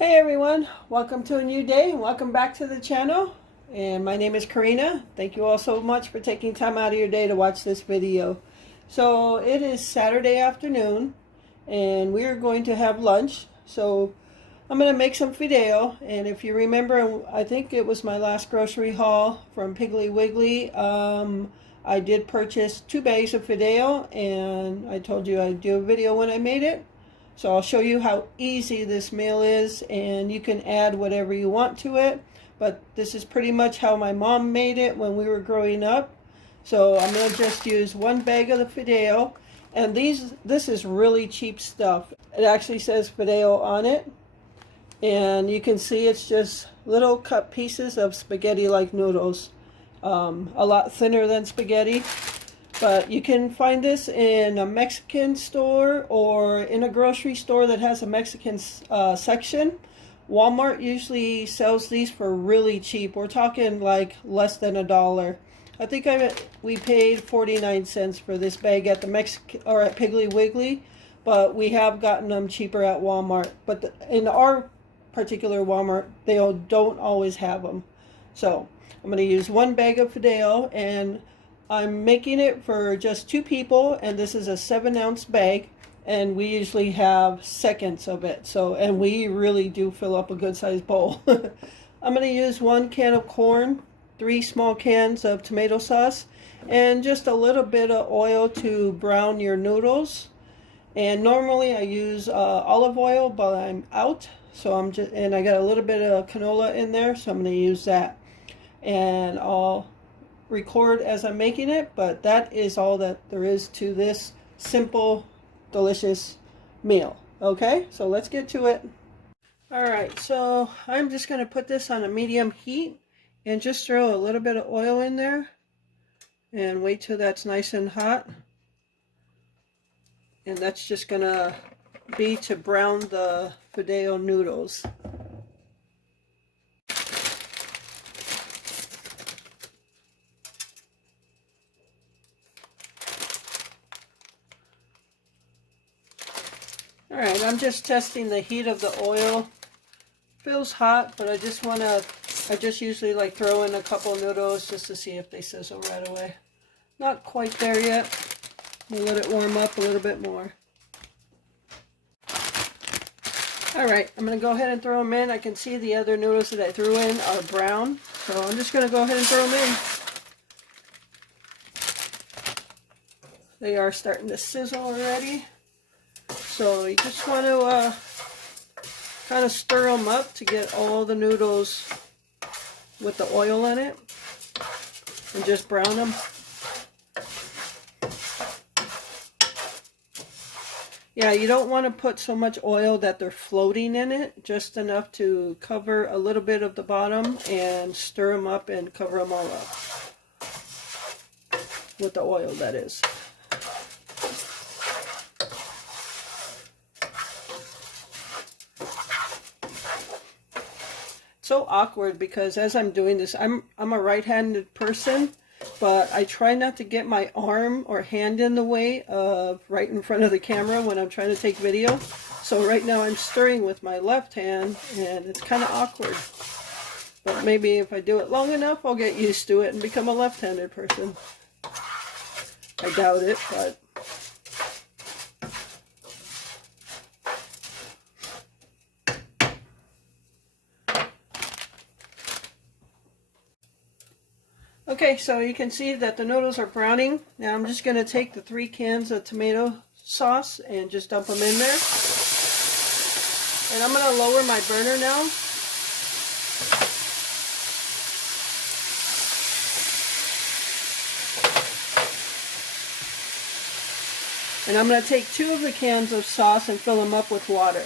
Hey everyone, welcome to a new day. Welcome back to the channel. And my name is Corinna. Thank you all so much for taking time out of your day to watch this video. So it is Saturday afternoon and we are going to have lunch. So I'm going to make some fideo. And if you remember, I think it was my last grocery haul from Piggly Wiggly. I did purchase 2 bags of fideo and I told you I'd do a video when I made it. So I'll show you how easy this meal is, and you can add whatever you want to it. But this is pretty much how my mom made it when we were growing up. So I'm going to just use 1 bag of the fideo. And this is really cheap stuff. It actually says fideo on it. And you can see it's just little cut pieces of spaghetti-like noodles. A lot thinner than spaghetti. But you can find this in a Mexican store or in a grocery store that has a Mexican section. Walmart usually sells these for really cheap. We're talking like less than $1. I think we paid 49 cents for this bag at the at Piggly Wiggly, but we have gotten them cheaper at Walmart. But in our particular Walmart, they don't always have them. So I'm going to use 1 bag of fideo, and I'm making it for just 2 people, and this is a 7-ounce bag, and we usually have seconds of it. So, and we really do fill up a good sized bowl. I'm going to use 1 can of corn, 3 small cans of tomato sauce, and just a little bit of oil to brown your noodles. And normally I use olive oil, but I'm out, so and I got a little bit of canola in there, so I'm going to use that. And I'll record as I'm making it, but that is all that there is to this simple, delicious meal. Okay, so let's get to it. Alright, so I'm just going to put this on a medium heat and just throw a little bit of oil in there and wait till that's nice and hot. And that's just going to be to brown the fideo noodles. Alright, I'm just testing the heat of the oil. Feels hot, but I just usually like throw in a couple noodles just to see if they sizzle right away. Not quite there yet. We'll let it warm up a little bit more. Alright, I'm going to go ahead and throw them in. I can see the other noodles that I threw in are brown, so I'm just going to go ahead and throw them in. They are starting to sizzle already. So you just want to kind of stir them up to get all the noodles with the oil in it, and just brown them. Yeah, you don't want to put so much oil that they're floating in it, just enough to cover a little bit of the bottom and stir them up and cover them all up with the oil, that is. So awkward because as I'm doing this, I'm a right-handed person, but I try not to get my arm or hand in the way of right in front of the camera when I'm trying to take video. So right now I'm stirring with my left hand and it's kind of awkward. But maybe if I do it long enough, I'll get used to it and become a left-handed person. I doubt it, but okay, so you can see that the noodles are browning. Now I'm just going to take the 3 cans of tomato sauce and just dump them in there. And I'm going to lower my burner now. And I'm going to take 2 of the cans of sauce and fill them up with water.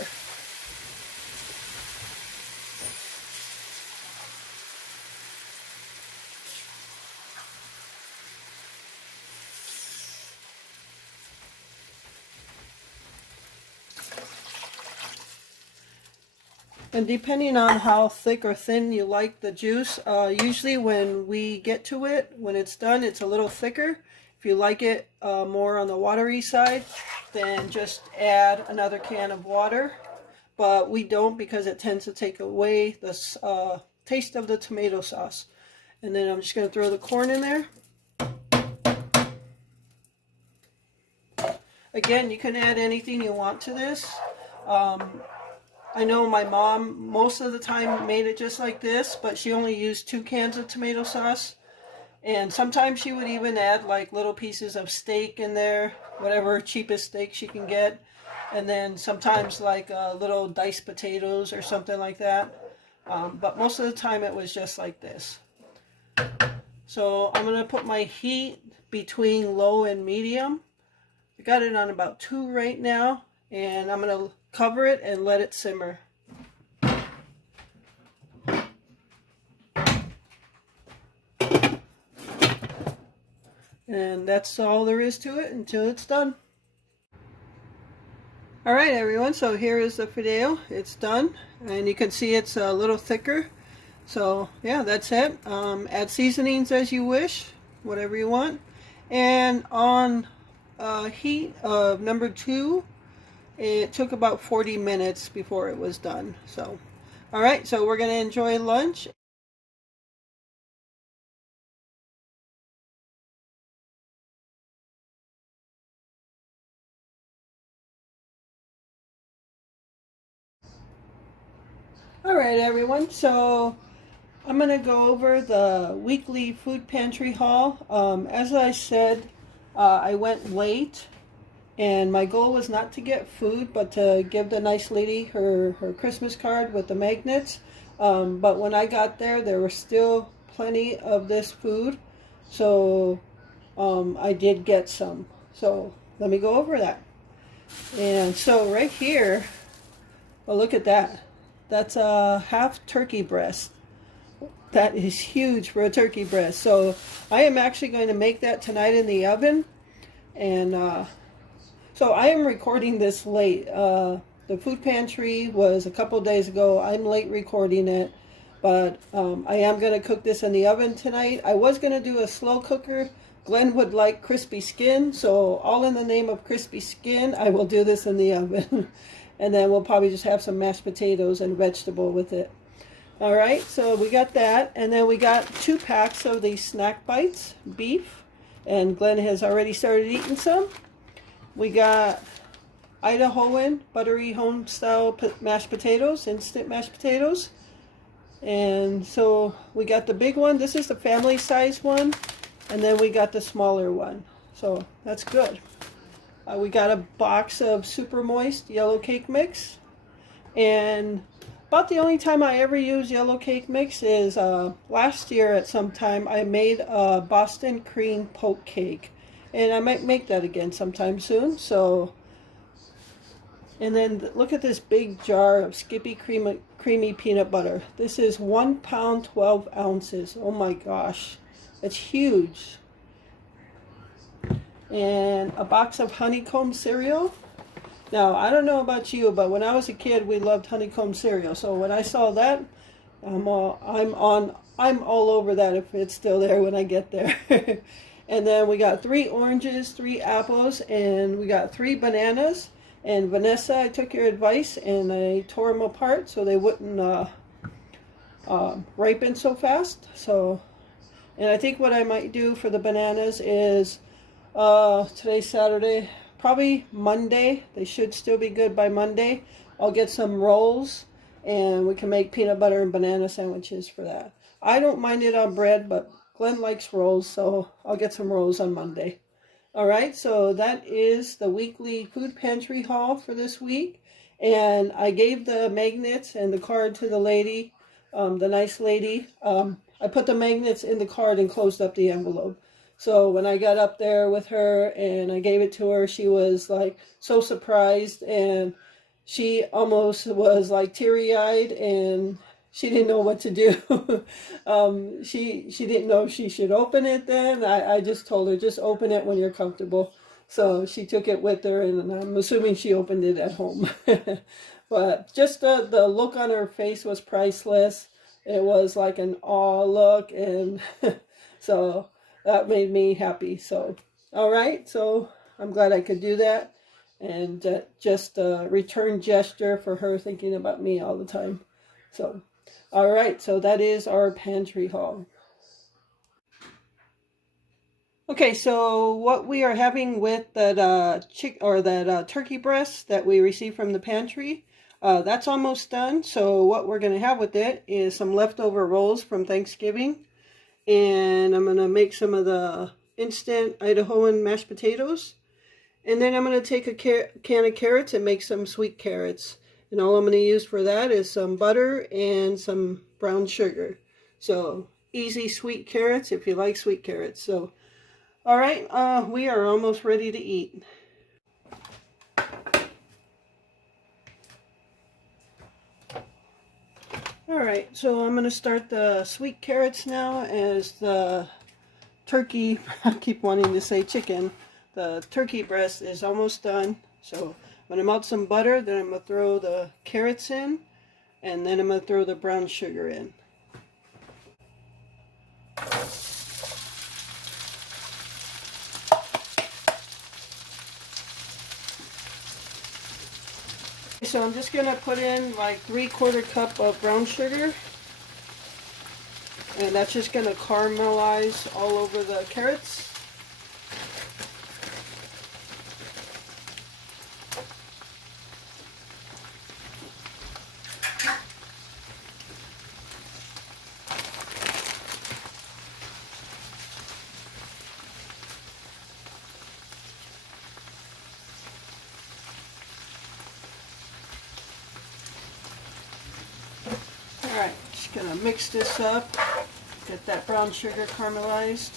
And depending on how thick or thin you like the juice, usually when we get to it, when it's done, it's a little thicker. If you like it more on the watery side, then just add another can of water. but we don't because it tends to take away the taste of the tomato sauce. And then I'm just going to throw the corn in there. Again, you can add anything you want to this. I know my mom most of the time made it just like this, but she only used 2 cans of tomato sauce. And sometimes she would even add like little pieces of steak in there, whatever cheapest steak she can get. And then sometimes like little diced potatoes or something like that. But most of the time it was just like this. So I'm going to put my heat between low and medium. I got it on about 2 right now, and I'm going to cover it and let it simmer. And that's all there is to it until it's done. Alright everyone, so here is the fideo. It's done, and you can see it's a little thicker. So yeah, that's it. Add seasonings as you wish, whatever you want. And on heat of number 2, it took about 40 minutes before it was done. So alright, so we're going to enjoy lunch. Alright everyone, so I'm going to go over the weekly food pantry haul. As I said, I went late, and my goal was not to get food, but to give the nice lady her Christmas card with the magnets. But when I got there, there was still plenty of this food, so I did get some. So let me go over that. And so right here, well, look at that. That's a half turkey breast. That is huge for a turkey breast. So I am actually going to make that tonight in the oven. And so I am recording this late. The food pantry was a couple days ago. I'm late recording it. But I am going to cook this in the oven tonight. I was going to do a slow cooker. Glenn would like crispy skin. So all in the name of crispy skin, I will do this in the oven. And then we'll probably just have some mashed potatoes and vegetable with it. Alright, so we got that, and then we got 2 packs of these snack bites, beef, and Glenn has already started eating some. We got Idahoan buttery home style mashed potatoes, instant mashed potatoes. And so we got the big one. This is the family size one, and then we got the smaller one. So that's good. We got a box of super moist yellow cake mix, and about the only time I ever use yellow cake mix is last year at some time I made a Boston cream poke cake, and I might make that again sometime soon. So, and then look at this big jar of Skippy creamy peanut butter. This is 1 pound 12 ounces. Oh my gosh, it's huge. And a box of honeycomb cereal. Now, I don't know about you, but when I was a kid, we loved honeycomb cereal. So when I saw that, I'm all over that if it's still there when I get there. And then we got 3 oranges, 3 apples, and we got 3 bananas. And Vanessa, I took your advice and I tore them apart so they wouldn't ripen so fast. So, and I think what I might do for the bananas is today's Saturday. Probably Monday. They should still be good by Monday. I'll get some rolls, and we can make peanut butter and banana sandwiches for that. I don't mind it on bread, but Glenn likes rolls, so I'll get some rolls on Monday. Alright, so that is the weekly food pantry haul for this week. And I gave the magnets and the card to the lady, the nice lady. I put the magnets in the card and closed up the envelope. So when I got up there with her and I gave it to her, she was like so surprised, and she almost was like teary-eyed, and she didn't know what to do. She didn't know if she should open it then. I just told her, just open it when you're comfortable. So she took it with her, and I'm assuming she opened it at home. But just the look on her face was priceless. It was like an awe look, and so that made me happy. So, all right, so I'm glad I could do that. And just a return gesture for her thinking about me all the time. So, all right, so that is our pantry haul. Okay, so what we are having with that turkey breast that we received from the pantry, that's almost done. So what we're going to have with it is some leftover rolls from Thanksgiving, and I'm going to make some of the instant Idahoan mashed potatoes, and then I'm going to take a can of carrots and make some sweet carrots. And all I'm going to use for that is some butter and some brown sugar. So easy sweet carrots if you like sweet carrots. So all right, we are almost ready to eat. All right, so I'm going to start the sweet carrots now as the turkey, I keep wanting to say chicken, the turkey breast is almost done. So I'm going to melt some butter, then I'm going to throw the carrots in, and then I'm going to throw the brown sugar in. So I'm just going to put in like 3/4 cup of brown sugar, and that's just going to caramelize all over the carrots. Alright, just going to mix this up, get that brown sugar caramelized.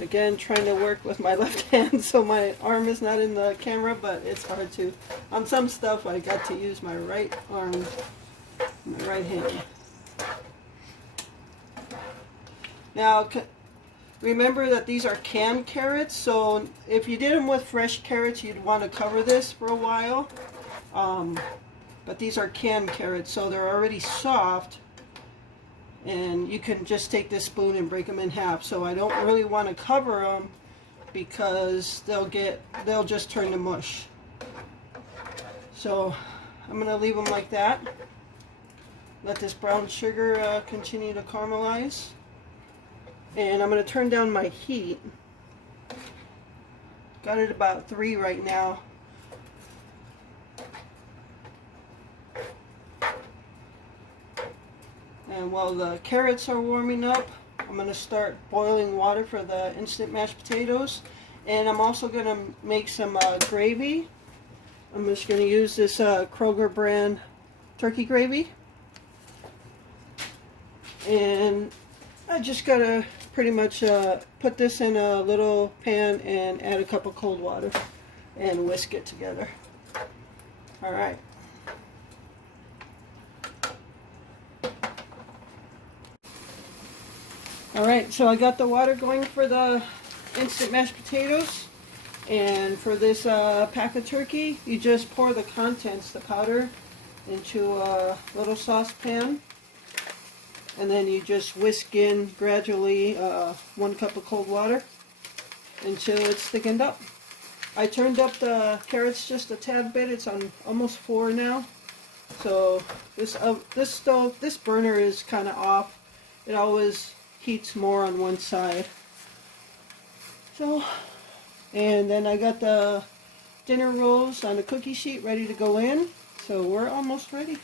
Again, trying to work with my left hand so my arm is not in the camera, but it's hard to. On some stuff I got to use my right arm, my right hand. Now, remember that these are canned carrots, so if you did them with fresh carrots, you'd want to cover this for a while. But these are canned carrots, so they're already soft, and you can just take this spoon and break them in half. So I don't really want to cover them because they'll just turn to mush. So I'm going to leave them like that. Let this brown sugar continue to caramelize. And I'm going to turn down my heat. Got it about 3 right now. And while the carrots are warming up, I'm going to start boiling water for the instant mashed potatoes. And I'm also going to make some gravy. I'm just going to use this Kroger brand turkey gravy. And I just got to pretty much put this in a little pan and add a cup of cold water and whisk it together. All right. Alright, so I got the water going for the instant mashed potatoes, and for this pack of turkey, you just pour the contents, the powder, into a little saucepan, and then you just whisk in gradually 1 cup of cold water until it's thickened up. I turned up the carrots just a tad bit. It's on almost 4 now, so this burner is kind of off. It always heats more on one side. So, and then I got the dinner rolls on the cookie sheet ready to go in. So we're almost ready.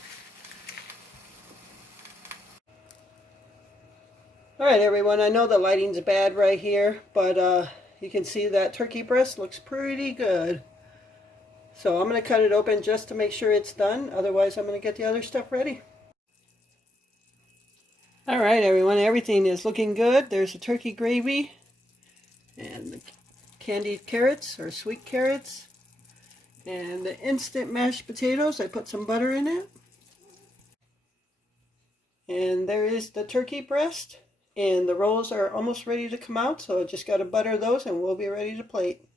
Alright everyone, I know the lighting's bad right here, but you can see that turkey breast looks pretty good. So I'm going to cut it open just to make sure it's done. Otherwise I'm going to get the other stuff ready. Alright everyone, everything is looking good. There's the turkey gravy and the candied carrots or sweet carrots and the instant mashed potatoes. I put some butter in it. And there is the turkey breast, and the rolls are almost ready to come out, so I just got to butter those and we'll be ready to plate.